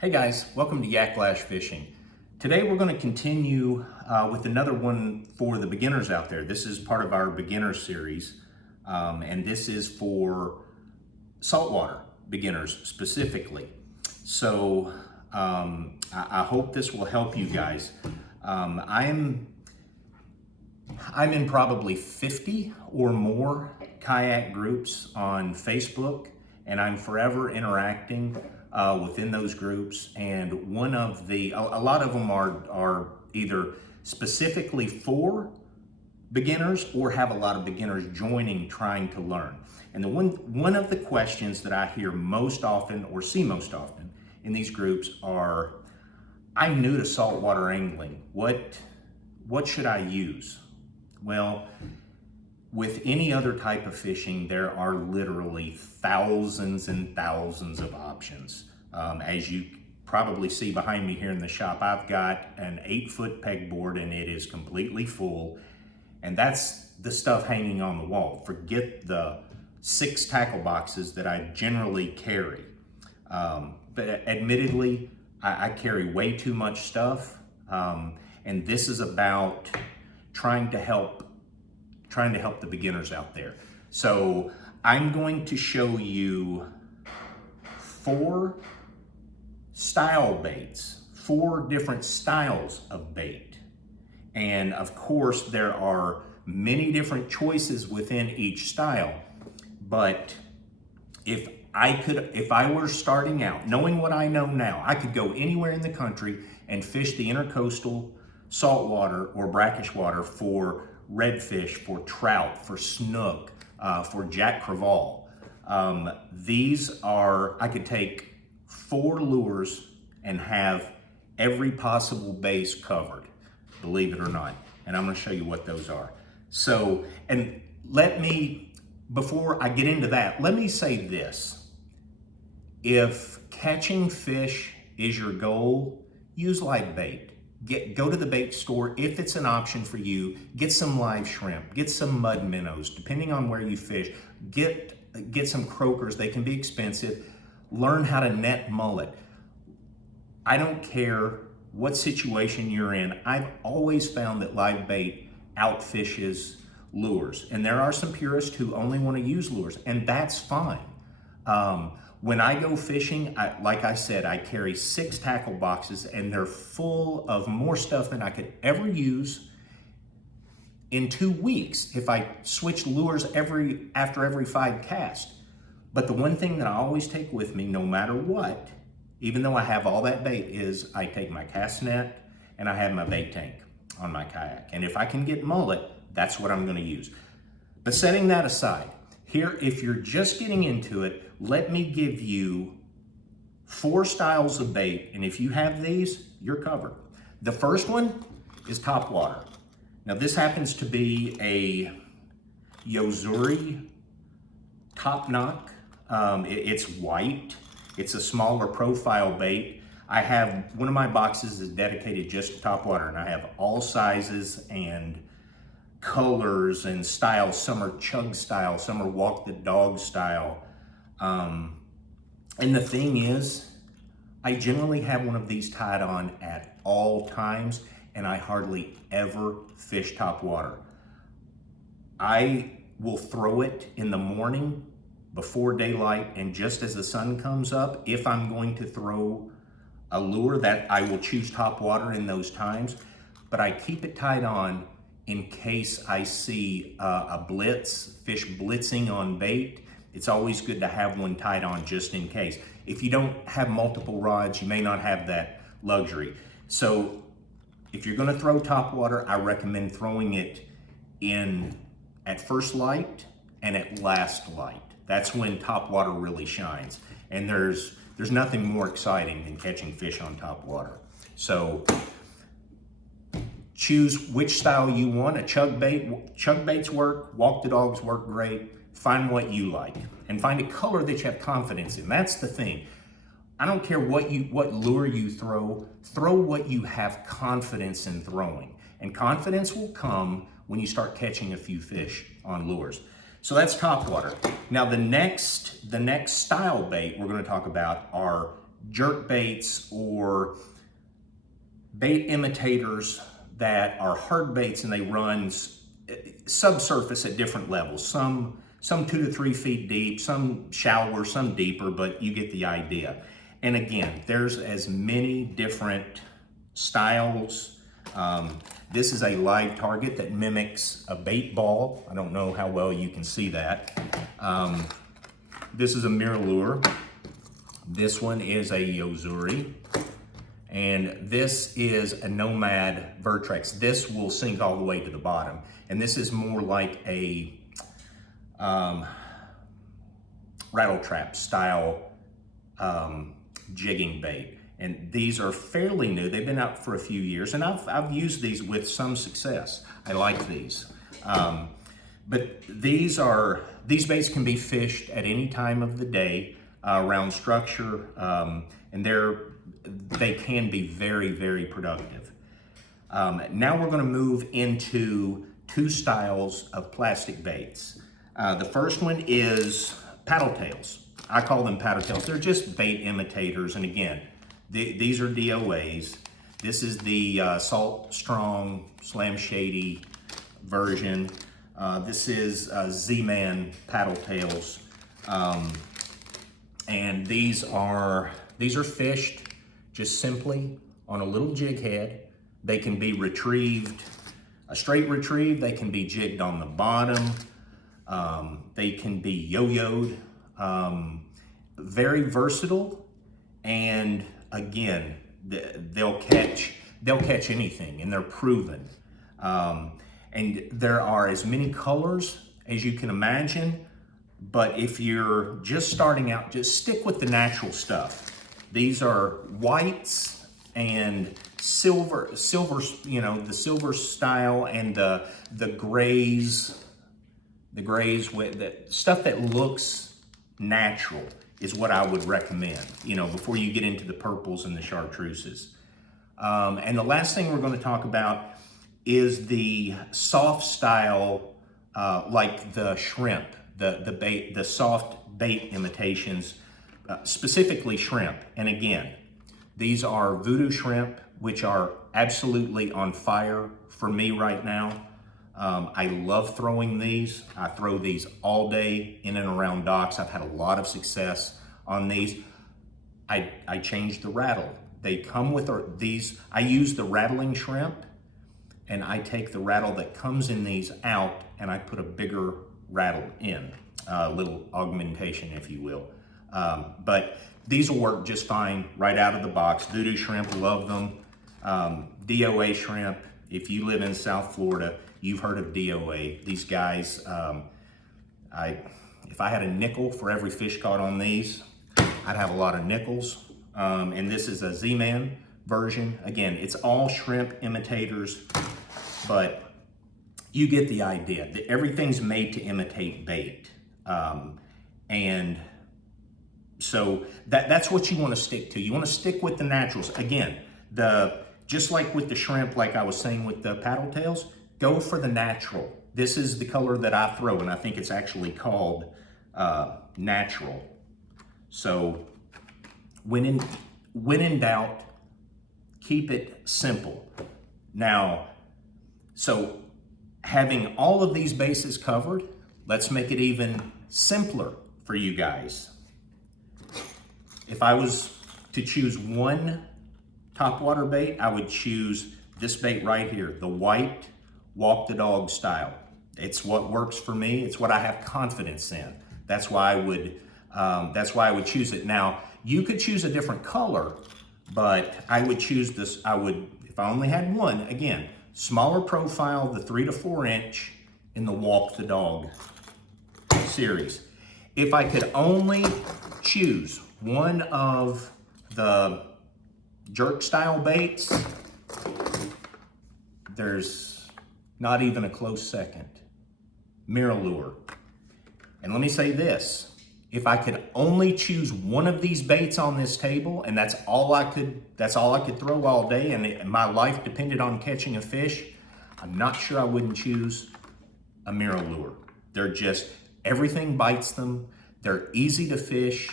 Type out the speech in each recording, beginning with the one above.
Hey guys, welcome to Yak Lash Fishing. Today we're going to continue with another one for the beginners out there. This is part of our beginner series, and this is for saltwater beginners specifically. So I hope this will help you guys. I'm in probably 50 or more kayak groups on Facebook, and I'm forever interacting within those groups. And a lot of them are either specifically for beginners or have a lot of beginners joining trying to learn. And one of the questions that I hear most often or see most often in these groups are, I'm new to saltwater angling. What should I use? Well, with any other type of fishing, there are literally thousands and thousands of options. As you probably see behind me here in the shop, I've got an 8-foot pegboard and it is completely full. And that's the stuff hanging on the wall. Forget the 6 tackle boxes that I generally carry. But admittedly, I carry way too much stuff. And this is about trying to help the beginners out there. So I'm going to show you 4 style baits, 4 different styles of bait. And of course, there are many different choices within each style. But if I were starting out, knowing what I know now, I could go anywhere in the country and fish the intercoastal saltwater or brackish water for redfish, for trout, for snook, for jack crevalle. I could take 4 lures and have every possible base covered, believe it or not. And I'm gonna show you what those are. So, and before I get into that, let me say this. If catching fish is your goal, use live bait. Go to the bait store if it's an option for you. Get some live shrimp, get some mud minnows, depending on where you fish. Get some croakers, they can be expensive. Learn how to net mullet. I don't care what situation you're in. I've always found that live bait outfishes lures. And there are some purists who only want to use lures, and that's fine. When I go fishing, like I said, I carry 6 tackle boxes and they're full of more stuff than I could ever use in 2 weeks if I switch lures after every 5 casts. But the one thing that I always take with me, no matter what, even though I have all that bait, is I take my cast net and I have my bait tank on my kayak. And if I can get mullet, that's what I'm gonna use. But setting that aside, here, if you're just getting into it, let me give you 4 styles of bait, and if you have these, you're covered. The first one is topwater. Now this happens to be a Yozuri top knock. It's white. It's a smaller profile bait. I have, one of my boxes is dedicated just to topwater, and I have all sizes and colors and styles. Some are chug style, some are walk the dog style. And the thing is, I generally have one of these tied on at all times, and I hardly ever fish topwater. I will throw it in the morning before daylight, and just as the sun comes up, if I'm going to throw a lure, that I will choose topwater in those times, but I keep it tied on in case I see a fish blitzing on bait. It's always good to have one tied on just in case. If you don't have multiple rods, you may not have that luxury. So if you're gonna throw topwater, I recommend throwing it in at first light and at last light. That's when topwater really shines. And there's nothing more exciting than catching fish on topwater. So choose which style you want. A chug baits work, walk the dogs work great. Find what you like and find a color that you have confidence in. That's the thing. I don't care what lure you throw what you have confidence in throwing. And confidence will come when you start catching a few fish on lures. So that's topwater. Now the next style bait we're going to talk about are jerk baits or bait imitators that are hard baits and they run subsurface at different levels. Some 2 to 3 feet deep, some shallower, some deeper, but you get the idea. And again, there's as many different styles. This is a live target that mimics a bait ball. I don't know how well you can see that. This is a mirror lure. This one is a Yozuri. And this is a Nomad Vertrex. This will sink all the way to the bottom. And this is more like a rattle trap style jigging bait. And these are fairly new. They've been out for a few years, and I've used these with some success. I like these. But these baits can be fished at any time of the day around structure, and they can be very, very productive. Now we're going to move into 2 styles of plastic baits. The first one is paddle tails. I call them paddle tails. They're just bait imitators, and again, these are DOAs. This is the Salt Strong Slam Shady version. This is Z-Man paddle tails, and these are fished just simply on a little jig head. They can be retrieved, a straight retrieve. They can be jigged on the bottom. They can be yo-yoed. Very versatile, and again, they'll catch anything, and they're proven. And there are as many colors as you can imagine, but if you're just starting out, just stick with the natural stuff. These are whites and silver, you know, the silver style, and the grays with the stuff that looks natural is what I would recommend, you know, before you get into the purples and the chartreuses. And the last thing we're going to talk about is the soft style, like the shrimp, the soft bait imitations, specifically shrimp. And again, these are voodoo shrimp, which are absolutely on fire for me right now. I love throwing these. I throw these all day in and around docks. I've had a lot of success on these. I changed the rattle. They come with these. I use the rattling shrimp, and I take the rattle that comes in these out, and I put a bigger rattle in, a little augmentation, if you will. But these will work just fine right out of the box. Voodoo shrimp, love them. DOA shrimp, if you live in South Florida, you've heard of DOA. These guys, if I had a nickel for every fish caught on these, I'd have a lot of nickels. And this is a Z-Man version. Again, it's all shrimp imitators, but you get the idea. Everything's made to imitate bait. And so that's what you want to stick to. You want to stick with the naturals. Again, just like with the shrimp, like I was saying with the paddle tails, go for the natural. This is the color that I throw, and I think it's actually called natural. So when in doubt, keep it simple. Now, so having all of these bases covered, let's make it even simpler for you guys. If I was to choose one topwater bait, I would choose this bait right here, the white walk the dog style. It's what works for me. It's what I have confidence in. That's why I would choose it. Now, you could choose a different color, but I would choose this. If I only had one, again, smaller profile, the 3 to 4 inch in the walk the dog series. If I could only choose one of the jerk style baits, there's not even a close second. Mirror lure. And let me say this, if I could only choose one of these baits on this table, and that's all I could throw all day, and my life depended on catching a fish, I'm not sure I wouldn't choose a mirror lure. They're just, everything bites them. They're easy to fish.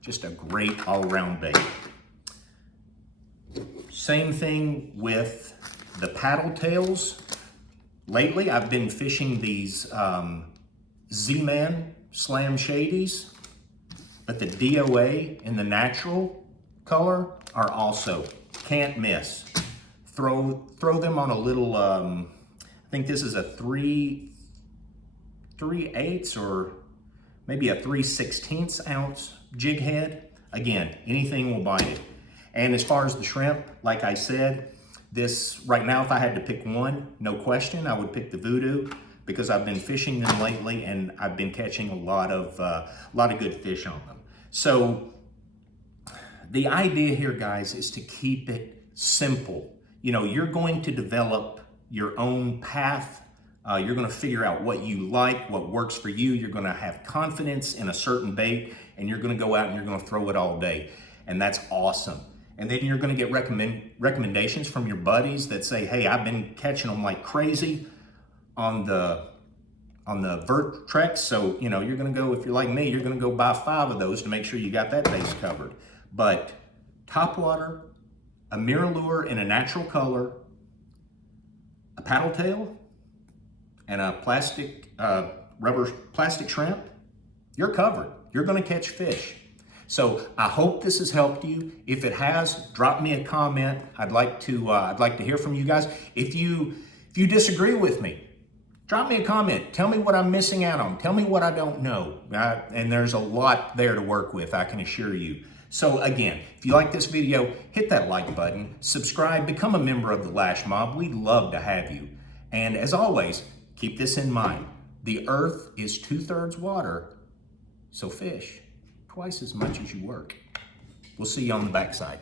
Just a great all-around bait. Same thing with the paddle tails. Lately, I've been fishing these Z-Man Slam Shadies, but the DOA in the natural color are also can't miss. Throw them on a little, I think this is a 3/8 or maybe a 3/16 ounce jig head. Again, anything will bite it. And as far as the shrimp, like I said, this right now, if I had to pick one, no question, I would pick the Voodoo because I've been fishing them lately and I've been catching a lot of good fish on them. So the idea here, guys, is to keep it simple. You know, you're going to develop your own path. You're going to figure out what you like, what works for you. You're going to have confidence in a certain bait, and you're going to go out and you're going to throw it all day. And that's awesome. And then you're going to get recommendations from your buddies that say, hey, I've been catching them like crazy on the vert treks. So, you know, you're going to go, if you're like me, you're going to go buy 5 of those to make sure you got that base covered. But topwater, a mirror lure in a natural color, a paddle tail, and a rubber plastic shrimp, you're covered. You're going to catch fish. So I hope this has helped you. If it has, drop me a comment. I'd like to hear from you guys. If you disagree with me, drop me a comment. Tell me what I'm missing out on. Tell me what I don't know. And there's a lot there to work with, I can assure you. So again, if you like this video, hit that like button, subscribe, become a member of the Lash Mob. We'd love to have you. And as always, keep this in mind. The earth is 2/3 water, so fish twice as much as you work. We'll see you on the backside.